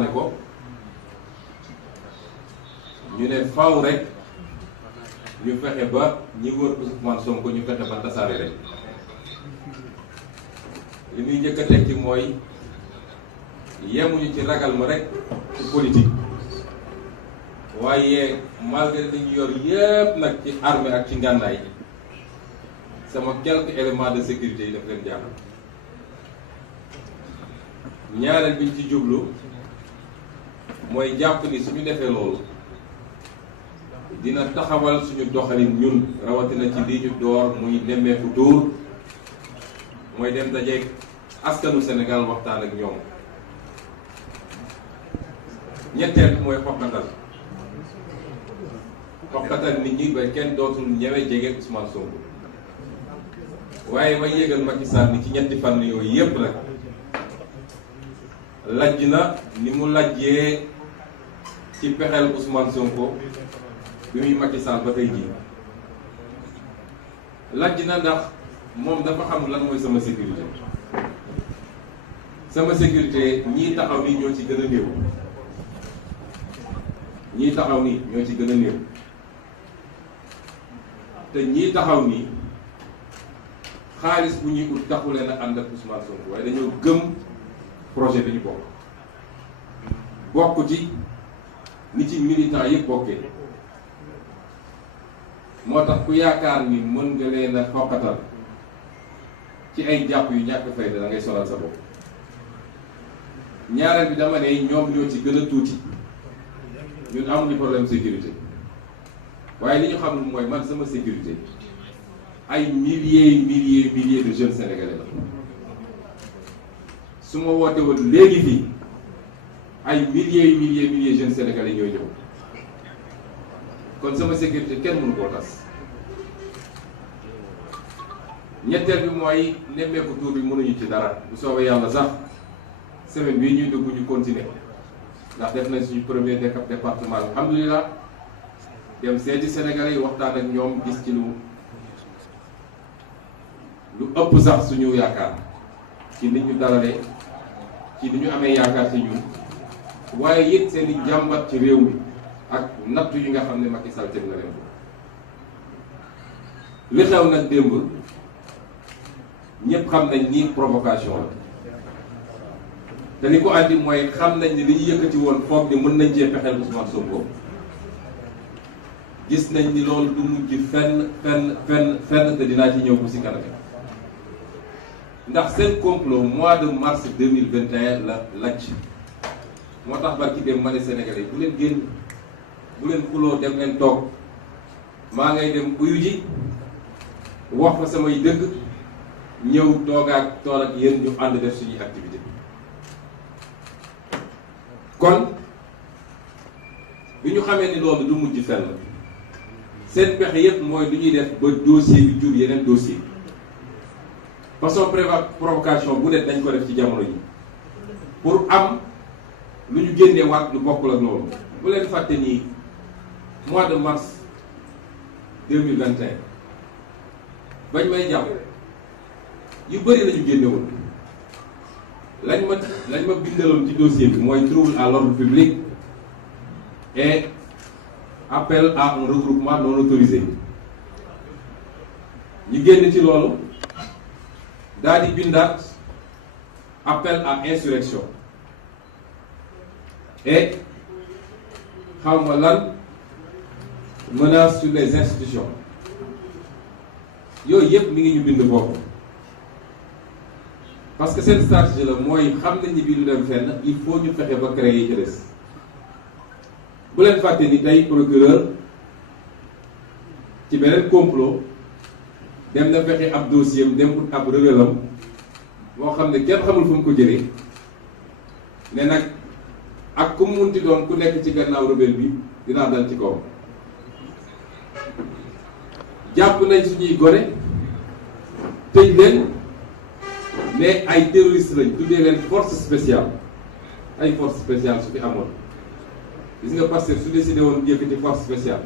ne ko ñu ne faaw rek ñu fexe ba ñi wër Ousmane Sonko ñu fexe ba tasaare rek li ñuy njëkk a teg ci mooy yemuñu ci ragal ma rek ci politique waaye malgré li ñu yor yépp nag ci armée ak ci ngànnaay sama quelques éléments de sécurité yi daf leen jaaxal ñaareel biñ ci jublu mooy jàpp ni suñu defee loolu dina taxawal suñu doxalin ñun rawatina ci lii ñu door muy nemmeeku dóor mooy dem dajeeg askanu Sénégal waxtaan ak ñoom ñetteel bi mooy xoqatal nit ñi ba kenn dootul ñëwee jege Ousmane Sonko waaye may yégal Macky Sall ni ci ñetti fànn yooyu yépp nag lajj na ni mu lajjee ci pexeel Ousmane Sonko bi muy Macky Sall ba tey jii lajj na ndax moom dafa xam lan mooy sama sécurité ñii taxaw nii ñoo ci gën a néew ñii taxaw nii ñoo ci gën a néew te ñii taxaw nii xaalis bu ñuy ut taxu leen a ànd ak Ousmane Sonko waaye dañoo gëm projet bi ñu bokk ci ni ci militant yëpp bokkee moo tax ku yaakaar ni mën nga leen a xokkatal ci ay jàpp yu ñàkk fayda da ngay sonal sa bopp ñaareel bi dama ne ñoom ñoo ci gën a tuuti ñun amuñu problème sécurité waaye li ñu xam mooy man sama sécurité ay milliers de jeunes sénégalais la su ma woote woon léegi fii ay milliers jeunes sénégalais ñooy ñëw kon sama sécurité kenn mënu koo tas ñetteel bi mooy nemmeeku tuur bi mënuñu ci dara bu soobee yàlla sax semaine bii ñuy dugg ñu continuer ndax def nañ suñu premier département alhamdulilah dem seeti sénégalais yi waxtaan ak ñoom gis ci lu ëpp sax suñu yaakaar ci nit ñu dalalee ci ni ñu amee yaakaar ci ñun waaye it seen i jàmbat ci réew mi ak nattu yi nga xam ne Macky Sall teg na leen ko li xew nag démb ñëpp xam nañ ni provocation la te li ko andi mooy xam nañ ni li ñu yëkkati woon foog ni mën nañ cee fexeel Ousmane Sonko gis nañ ni loolu du mujj fenn te dinaa ci ñëw bu si kanam ndax seen complot mois de mars 2021 la lacc moo tax barki dem ma ne Sénégalais bu leen génn bu leen xuloo dem leen toog maa ngay dem uyu ji wax fa samay dëgg ñëw toogaak tool ak yéen ñu ànd def suñuy activité kon bi ñu xamee ni loolu du mujj fenn seen pexe yépp mooy lu ñuy def ba dossier bi jur yeneen dossier façon provocation bu ne dañ ko def ci jamono ji pour am lu ñu génnee waat lu bokkul ak loolu bu leen fàtte nii mois de mars 2021 bañ may jàpp yu bëri la ñu génne woon lañ ma bindaloon ci dossier bi mooy trouble à l'ordre public et appel à un regroupement non autorisé ñu génn ci loolu daal di bindaat appel à insurrection et xawma lan menace sur les institutions yooyu yëpp mi ngi ñu bind boobu parce que seen stratégie la mooy xam nañ ni bii lu dem fenn il faut ñu fexe ba créer yi ci des bu leen fàtte ni tey procureur ci beneen complot dem na fexe ab dossier am dem ut ab rebellam moo xam ne kenn xamul fu mu ko jëlee ne nag ak ku mu munti doon ku nekk ci gannaaw rebelle bi dinaa dal ci kaw jàpp nañ suñuy gone tëj leen mais ay terroristes lañ tuddee leen force spéciale ay force spéciale su fi amoon gis nga parce que su décidé woon yëkkati force spéciale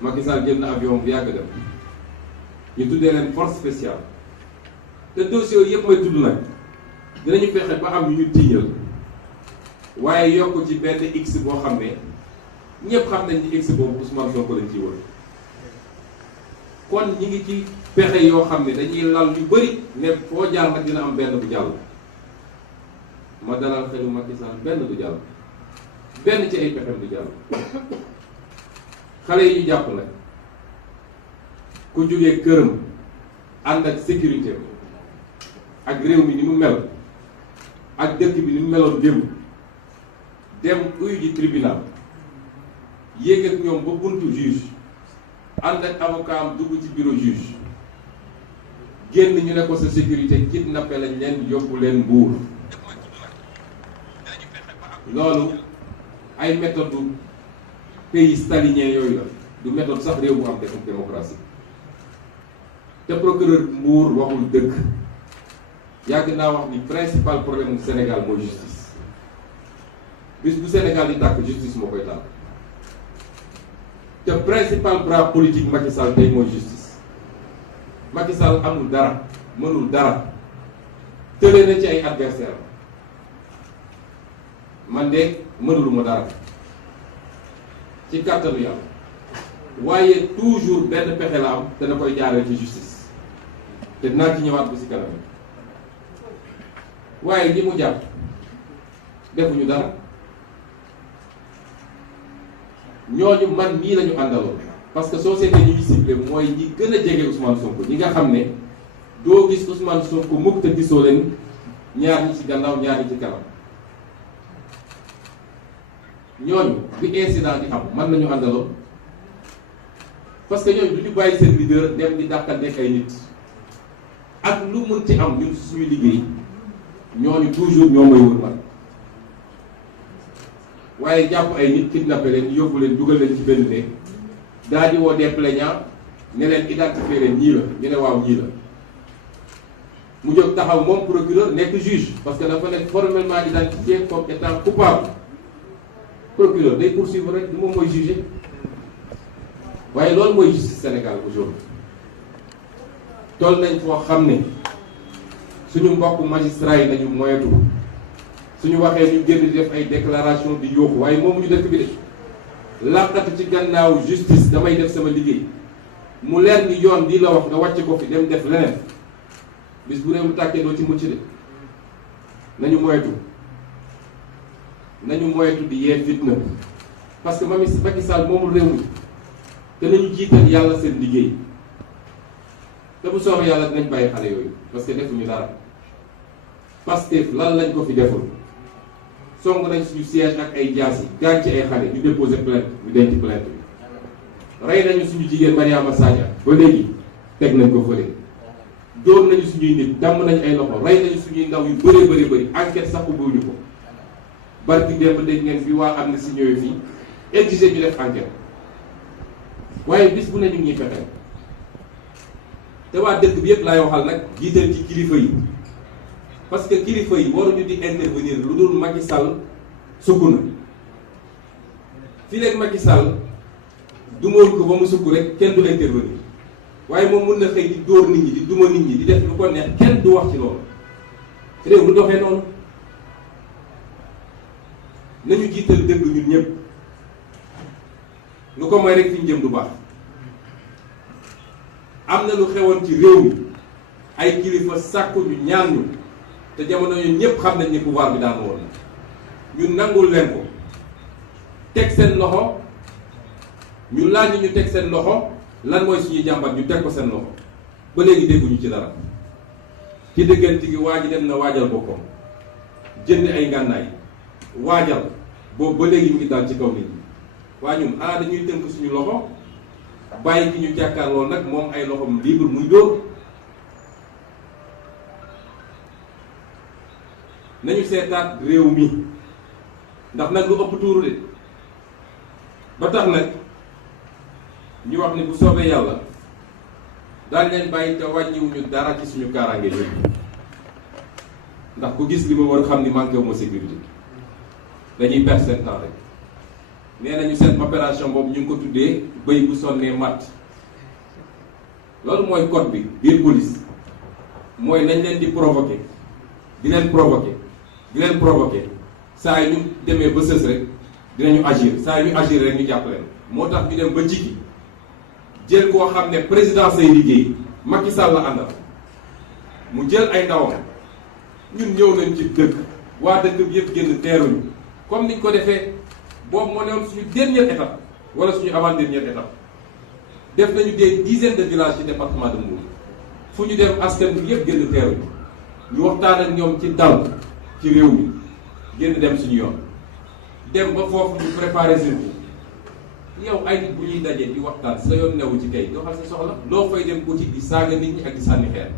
Macky Sall jël na avion bu yàgg dem ñu tuddee leen force spéciale te dossiers yooyu yëpp may tudd nag dinañu fexe ba am ñu tiiñal waaye yokk ci benn x boo xam ne ñëpp xam nañ ni x boobu Ousmane Sonko lañ ci wër kon ñi ngi ci pexe yoo xam ne dañuy lal yu bëri ne foo jaar nag dina am benn bu jàll ma dalal xelu Macky Sall benn du jàll benn ci ay pexem du jàll xale yi ñu jàpp nag ku jógee këram ànd ak sécurité ak réew mi ni mu mel ak dëkk bi ni mu meloon démb dem uyu ji tribunal yéeg ak ñoom ba buntu juge ànd ak avocat am dugg ci bureau juge génn ñu ne ko sa sécurité kidnappé lañ leen yóbbu leen Mbuur loolu ay méthode du pays stalinien yooyu la du méthode sax réew bu am démocratie te procureur Mbuur waxul dëgg yàgg naa wax ni principal problème mu Sénégal mooy justice bis bu Sénégal di tàkk justice moo koy taal te principal bras politique Macky Sall tey mooy justice Macky Sall amul dara mënul dara tële na ci ay adversaire man de mënuluma dara ci kàttanu yàlla waaye toujours benn pexe la am te na koy jaaree ci justice te dinaa ci ñëwaat bu si kanam waaye li mu jàpp defuñu dara ñooñu man mii lañu àndaloon parce que société ñuy ciblé mooy ñi gën a jege Ousmane Sonko ñi nga xam ne doo gis Ousmane Sonko mukk te gisoo leen ñaar ñi ci gannaaw ñaar ñi ci kanam ñooñu bi incident di am man nañu àndaloon parce que ñooñu du ñu bàyyi seen leader dem di dàqante ay nit ak lu mën ci am ñun suñu liggéey ñooñu toujours ñoo may wër man waaye jàpp ay nit kidnappé leen yóbbu leen dugal leen ci benn néeg daal di woo des plaignants ne leen identifier leen ñii la ñu ne waaw ñii la mu jóg taxaw moom procureur nekk juge parce que dafa nekk formellement identifié comme étant coupable procureur day poursuivre rek du moom mooy juger waaye loolu mooy justice Sénégal aujourd'hui toll nañ foo xam ne suñu mbokk magistrat yi nañu moyetu suñu waxee ñu génn di def ay déclaration di yóoxu waaye moomu ñu dëkk bi de làqatu ci gannaaw justice damay def sama liggéey mu leer ni yoon di la wax nga wàcce ko fi dem def leneen bis bu réew mu tàkkee doo ci mucc de nañu moyetu di yee fitna parce que Macky Sall moomul réew mi te nañu jiital yàlla seen liggéey te bu soobee yàlla dinañ bàyyi xale yooyu parce que defuñu dara Pastef lan lañ ko fi deful song nañ suñu siège ak ay jaas yi gaañ ci ay xale ñu déposé plainte ñu denc plainte bi rey nañu suñu jigéen Mariama Sagna ba léegi teg nañ ko fële dóor nañu suñuy nit damm nañ ay loxo rey nañu suñuy ndaw yu bëree bëri enquête sax ubbiwuñu ko barki démb dégg ngeen fi waa am na si ñëwee fii exiger ñu def enquête waaye bis bu ne ñu ngi fexe te waa dëkk bi yëpp laay waxal nag jiital ci kilifa yi parce que kilifa yi waruñu di intervenir lu dul Macky Sall sukk na fii léegi Macky Sall du moon ko ba mu sukk rek kenn du intervenir waaye moom mun na xëy di dóor nit ñi di duma nit ñi di def lu ko neex kenn du wax ci loolu réew lu doxee noonu nañu jiital dëgg ñun ñëpp lu ko mooy rek fi ñu jëm du baax am na lu xewoon ci réew mi ay kilifa sàkku ñu ñaan ñu te jamono yooyu ñëpp xam nañ ni pouvoir bi daan woon ñu nangul leen ko teg seen loxo ñu laaj ñu teg seen loxo lan mooy suñuy jàmbat ñu teg ko seen loxo ba léegi dégguñu ci dara ci diggante gi waa ji dem na waajal boppam jënd ay ngànnaay waajal boobu ba léegi mu ngi daal ci kaw nit ñi waa ñun xanaa dañuy tënk suñu loxo bàyyi ki ñu jàkkaar loolu nag moom ay loxom libre muy dóor nañu seetaat réew mi ndax nag lu ëpp tuuru de ba tax nag ñu wax ni bu soobee yàlla daal leen bàyyi te wàññiwuñu dara ci suñu kaaraange yi ndax ku gis li ma war xam ni manqué wu ma sécurité dañuy perdre seen temps rek nee nañu seen opération boobu ñu ngi ko tuddee bëy bu sonnee matt loolu mooy code bi biir police mooy nañ leen di provoquer di leen provoquer saa yi ñu demee ba sës rek dinañu agir saa yu agir rek ñu jàpp leen moo tax ñu dem ba jikki jël koo xam ne président say liggéey Macky Sall la àndal mu jël ay ndawam ñun ñëw nañ ci dëkk waa dëkk bi yëpp génn teeruñu comme niñ ko defee boobu moo newoon suñu dernière étape wala suñu avant dernière étape def nañu des dizaines de villages ci département de Mbour fu ñu dem askan bi yëpp génn teeruñu ñu waxtaan ak ñoom ci dal ci réew mi génn dem suñu yoon dem ba foofu ñu préparé seen yow ay nit bu ñuy dajee di waxtaan sa yoon newu ci kay doo xam sa soxla loo fay dem uti di saaga nit ñi ak di sànni xeer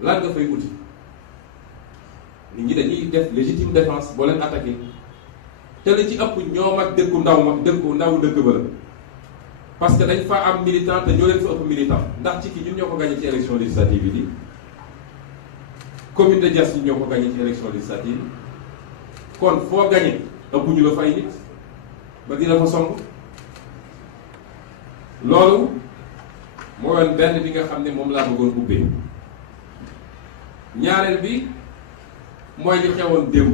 lan nga fay uti nit ñi dañuy def légitime défense boo leen attaqué te li ci ëpp ñoom ak dëkku ndaw dëkk ba la parce que dañ fa am militant te ñoo leen fa ëpp militant ndax ci ki ñun ñoo ko gagné ci élection législative yi di commune de Diass ñun ñoo ko gagné ci élection législative kon foo gagné ëpp ñu la fay nit ba dina fa somb loolu moo woon benn bi nga xam ne moom laa bëggoon ubbee ñaareel bi mooy li xewoon démb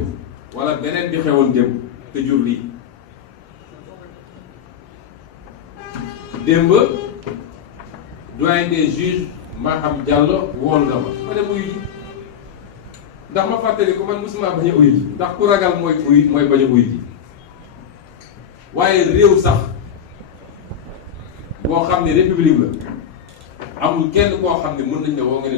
wala beneen bi xewoon démb te jur lii démb doyen des juges Maham Diallo woon nga ma dem uyu ji ndax ma fàttali ko man musuma bañ a uyu ji ndax ku ragal mooy bañ a uyu ji waaye réew sax boo xam ne république la amul kenn koo xam ne mën nañ ne woo nga ne